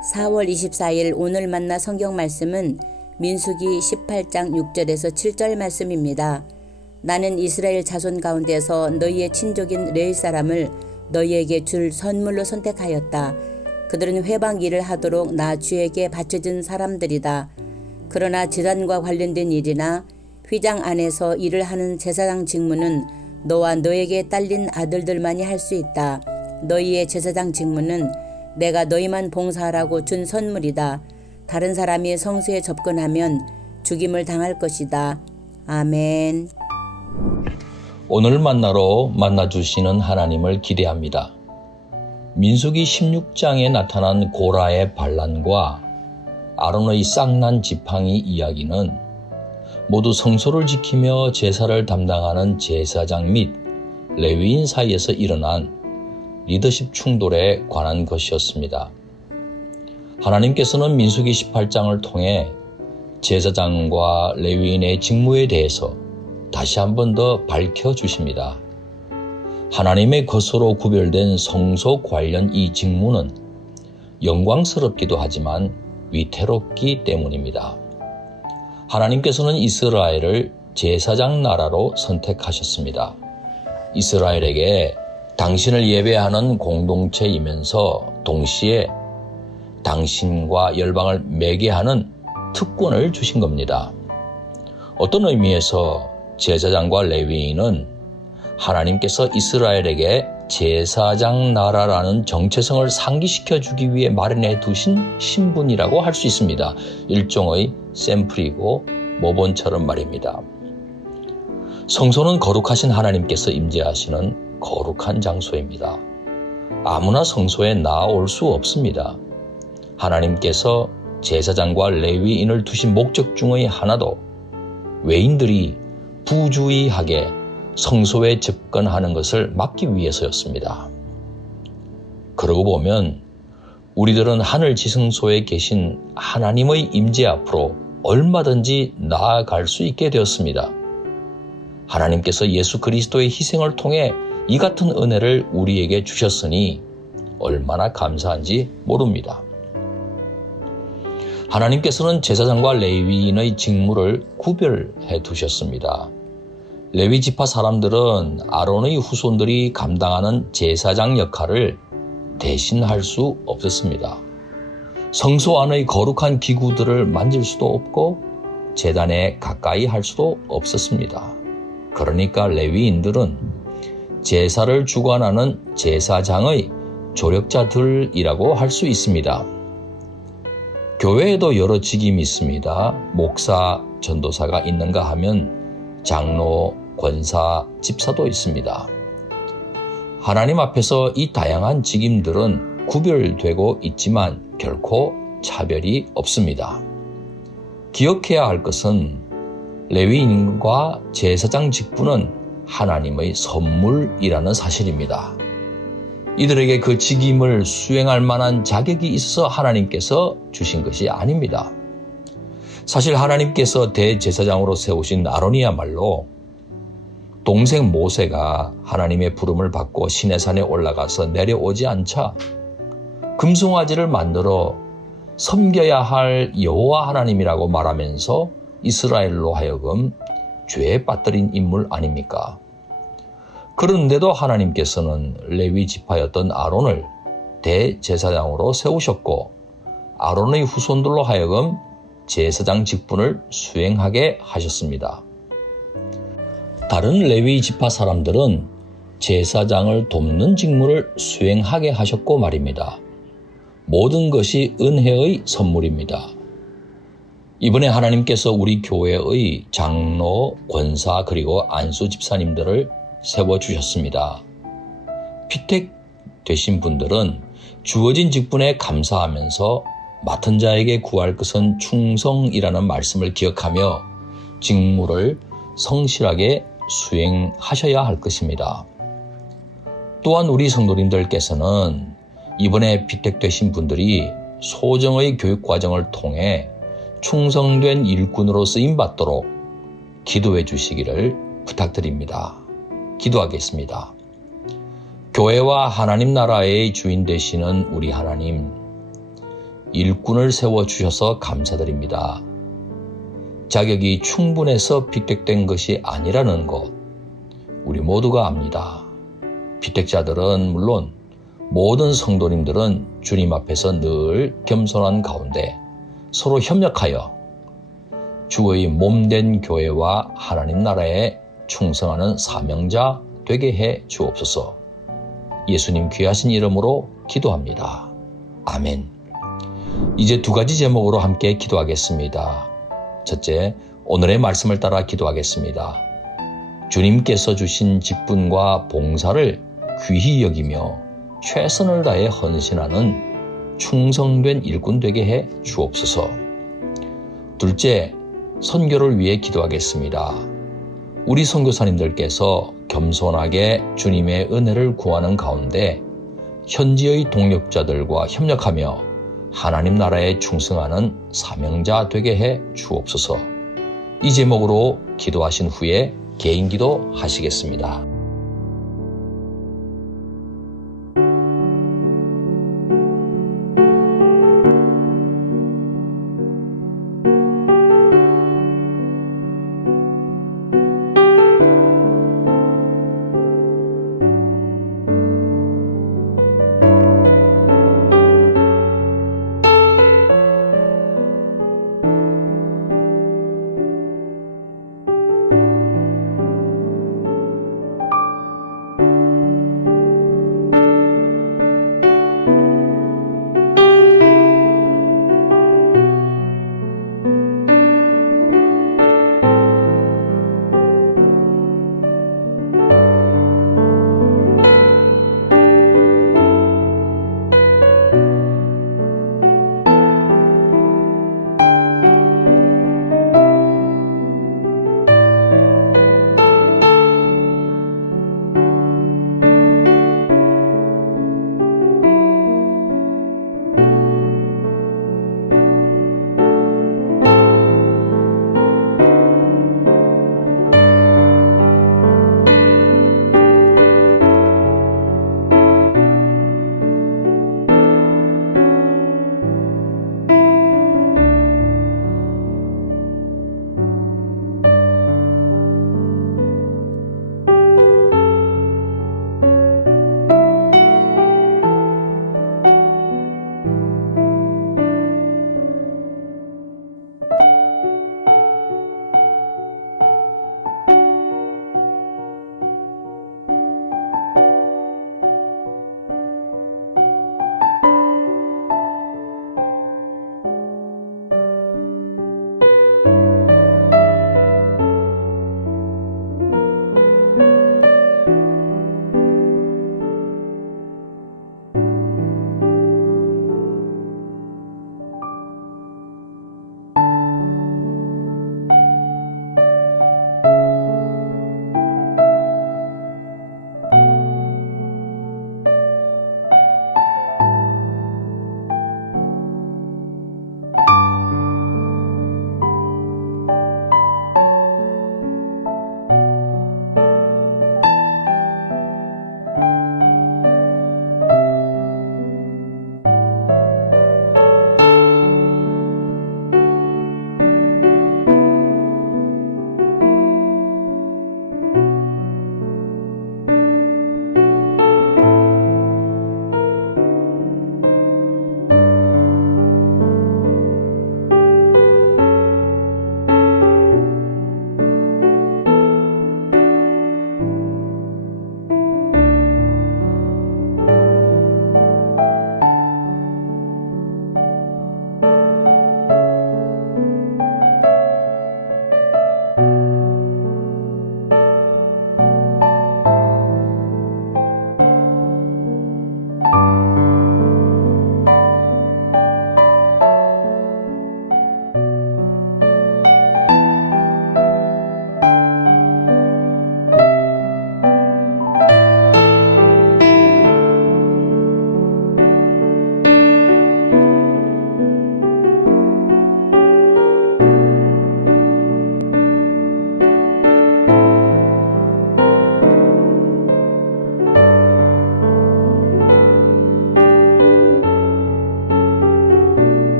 4월 24일 오늘 만나 성경 말씀은 민수기 18장 6절에서 7절 말씀입니다. 나는 이스라엘 자손 가운데서 너희의 친족인 레위 사람을 너희에게 줄 선물로 선택하였다. 그들은 회방 일을 하도록 나 주에게 바쳐진 사람들이다. 그러나 제단과 관련된 일이나 휘장 안에서 일을 하는 제사장 직무는 너와 너에게 딸린 아들들만이 할 수 있다. 너희의 제사장 직무는 내가 너희만 봉사하라고 준 선물이다. 다른 사람이 성소에 접근하면 죽임을 당할 것이다. 아멘. 오늘 만나주시는 하나님을 기대합니다. 민수기 16장에 나타난 고라의 반란과 아론의 쌍난 지팡이 이야기는 모두 성소를 지키며 제사를 담당하는 제사장 및 레위인 사이에서 일어난 리더십 충돌에 관한 것이었습니다. 하나님께서는 민수기 18장을 통해 제사장과 레위인의 직무에 대해서 다시 한 번 더 밝혀주십니다. 하나님의 것으로 구별된 성소 관련 이 직무는 영광스럽기도 하지만 위태롭기 때문입니다. 하나님께서는 이스라엘을 제사장 나라로 선택하셨습니다. 이스라엘에게 당신을 예배하는 공동체이면서 동시에 당신과 열방을 매개하는 특권을 주신 겁니다. 어떤 의미에서 제사장과 레위인은 하나님께서 이스라엘에게 제사장 나라라는 정체성을 상기시켜 주기 위해 마련해 두신 신분이라고 할 수 있습니다. 일종의 샘플이고 모본처럼 말입니다. 성소는 거룩하신 하나님께서 임재하시는 거룩한 장소입니다. 아무나 성소에 나아올 수 없습니다. 하나님께서 제사장과 레위인을 두신 목적 중의 하나도 외인들이 부주의하게 성소에 접근하는 것을 막기 위해서였습니다. 그러고 보면 우리들은 하늘 지성소에 계신 하나님의 임재 앞으로 얼마든지 나아갈 수 있게 되었습니다. 하나님께서 예수 그리스도의 희생을 통해 이 같은 은혜를 우리에게 주셨으니 얼마나 감사한지 모릅니다. 하나님께서는 제사장과 레위인의 직무를 구별해 두셨습니다. 레위 지파 사람들은 아론의 후손들이 감당하는 제사장 역할을 대신할 수 없었습니다. 성소 안의 거룩한 기구들을 만질 수도 없고 제단에 가까이 할 수도 없었습니다. 그러니까 레위인들은 제사를 주관하는 제사장의 조력자들이라고 할 수 있습니다. 교회에도 여러 직임이 있습니다. 목사, 전도사가 있는가 하면 장로, 권사, 집사도 있습니다. 하나님 앞에서 이 다양한 직임들은 구별되고 있지만 결코 차별이 없습니다. 기억해야 할 것은 레위인과 제사장 직분은 하나님의 선물이라는 사실입니다. 이들에게 그 직임을 수행할 만한 자격이 있어서 하나님께서 주신 것이 아닙니다. 사실 하나님께서 대제사장으로 세우신 아론이야말로 동생 모세가 하나님의 부름을 받고 시내산에 올라가서 내려오지 않자 금송아지를 만들어 섬겨야 할 여호와 하나님이라고 말하면서 이스라엘로 하여금 죄에 빠뜨린 인물 아닙니까? 그런데도 하나님께서는 레위 지파였던 아론을 대제사장으로 세우셨고 아론의 후손들로 하여금 제사장 직분을 수행하게 하셨습니다. 다른 레위 지파 사람들은 제사장을 돕는 직무를 수행하게 하셨고 말입니다. 모든 것이 은혜의 선물입니다. 이번에 하나님께서 우리 교회의 장로, 권사 그리고 안수 집사님들을 세워주셨습니다. 피택되신 분들은 주어진 직분에 감사하면서 맡은 자에게 구할 것은 충성이라는 말씀을 기억하며 직무를 성실하게 수행하셔야 할 것입니다. 또한 우리 성도님들께서는 이번에 피택되신 분들이 소정의 교육과정을 통해 충성된 일꾼으로 쓰임받도록 기도해 주시기를 부탁드립니다. 기도하겠습니다. 교회와 하나님 나라의 주인 되시는 우리 하나님, 일꾼을 세워주셔서 감사드립니다. 자격이 충분해서 픽택된 것이 아니라는 것, 우리 모두가 압니다. 픽택자들은 물론 모든 성도님들은 주님 앞에서 늘 겸손한 가운데 서로 협력하여 주의 몸된 교회와 하나님 나라에 충성하는 사명자 되게 해 주옵소서. 예수님 귀하신 이름으로 기도합니다. 아멘. 이제 두 가지 제목으로 함께 기도하겠습니다. 첫째, 오늘의 말씀을 따라 기도하겠습니다. 주님께서 주신 직분과 봉사를 귀히 여기며 최선을 다해 헌신하는 충성된 일꾼 되게 해 주옵소서. 둘째, 선교를 위해 기도하겠습니다. 우리 선교사님들께서 겸손하게 주님의 은혜를 구하는 가운데 현지의 동역자들과 협력하며 하나님 나라에 충성하는 사명자 되게 해 주옵소서. 이 제목으로 기도하신 후에 개인 기도 하시겠습니다.